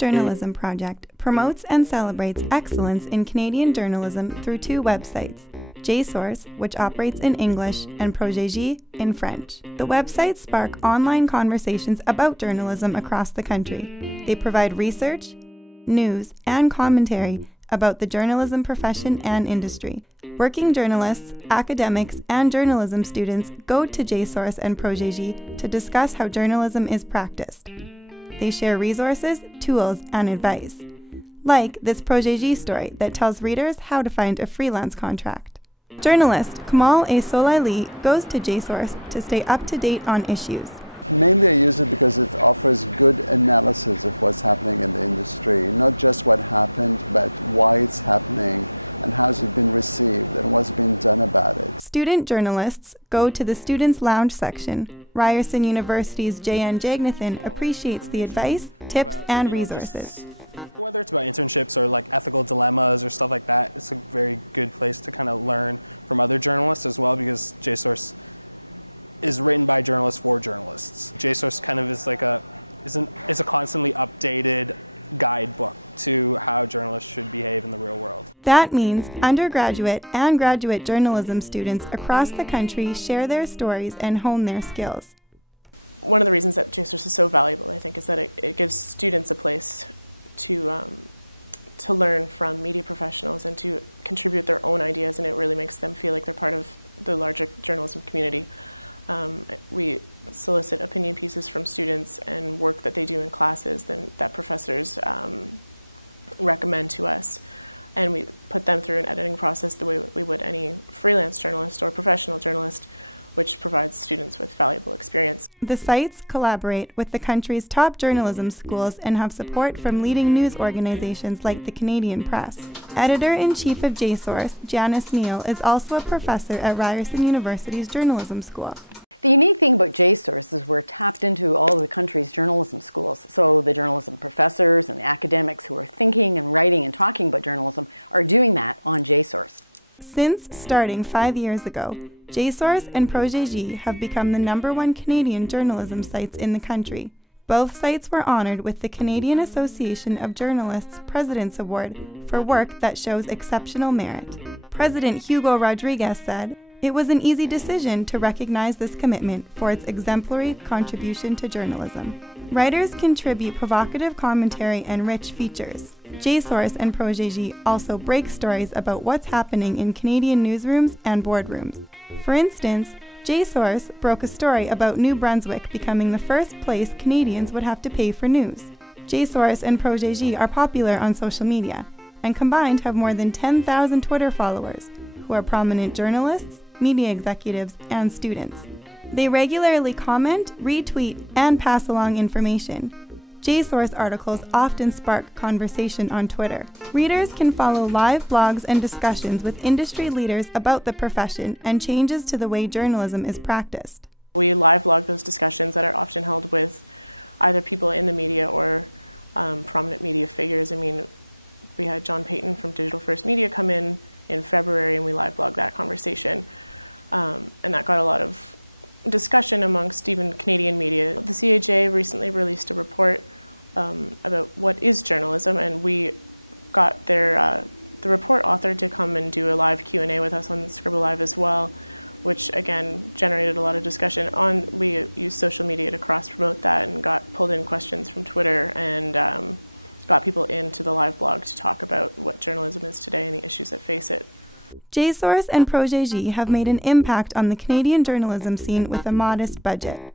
Journalism Project promotes and celebrates excellence in Canadian journalism through two websites, JSource, which operates in English, and ProjetJ in French. The websites spark online conversations about journalism across the country. They provide research, news, and commentary about the journalism profession and industry. Working journalists, academics, and journalism students go to JSource and ProjetJ to discuss how journalism is practiced. They share resources, tools, and advice, like this ProjetJ story that tells readers how to find a freelance contract. Journalist Kamal A. Solaili goes to JSource to stay up to date on issues. Student journalists go to the Students' Lounge section. Ryerson University's J.N. Jagnathan appreciates the advice, tips, and resources. That means undergraduate and graduate journalism students across the country share their stories and hone their skills. One of the reasons that JSource is so valuable is that it gives students a place to learn from communications and to contribute their core ideas and ideas that they have in our journalism community. So it's a process from students and work that we do in classes and professors recommend to us. The sites collaborate with the country's top journalism schools and have support from leading news organizations like the Canadian Press. Editor-in-Chief of JSource, Janice Neal, is also a professor at Ryerson University's Journalism School. The unique thing about JSource is that it taps into all of the country's journalism schools, so they have professors and academics thinking and writing and talking about journalism are doing that on JSource. Since starting 5 years ago, JSource and ProjetJ have become the #1 Canadian journalism sites in the country. Both sites were honored with the Canadian Association of Journalists President's Award for work that shows exceptional merit. President Hugo Rodriguez said, "It was an easy decision to recognize this commitment for its exemplary contribution to journalism." Writers contribute provocative commentary and rich features. JSource and ProjetJ also break stories about what's happening in Canadian newsrooms and boardrooms. For instance, JSource broke a story about New Brunswick becoming the first place Canadians would have to pay for news. JSource and ProjetJ are popular on social media, and combined have more than 10,000 Twitter followers, who are prominent journalists, media executives, and students. They regularly comment, retweet, and pass along information. JSource articles often spark conversation on Twitter. Readers can follow live blogs and discussions with industry leaders about the profession and changes to the way journalism is practiced. Discussion amongst Canadian media. CHA recently used to report what is journalism, and we got their report out there to do live Q&A with us for that as well, which again generated a lot of discussion. One, we have social media across the world, and questions from Twitter, and got people into the live blogs to journalism today, which is amazing. JSource and ProjetJ have made an impact on the Canadian journalism scene with a modest budget.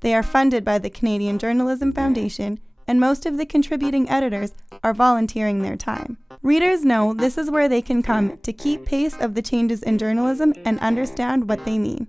They are funded by the Canadian Journalism Foundation, and most of the contributing editors are volunteering their time. Readers know this is where they can come to keep pace of the changes in journalism and understand what they mean.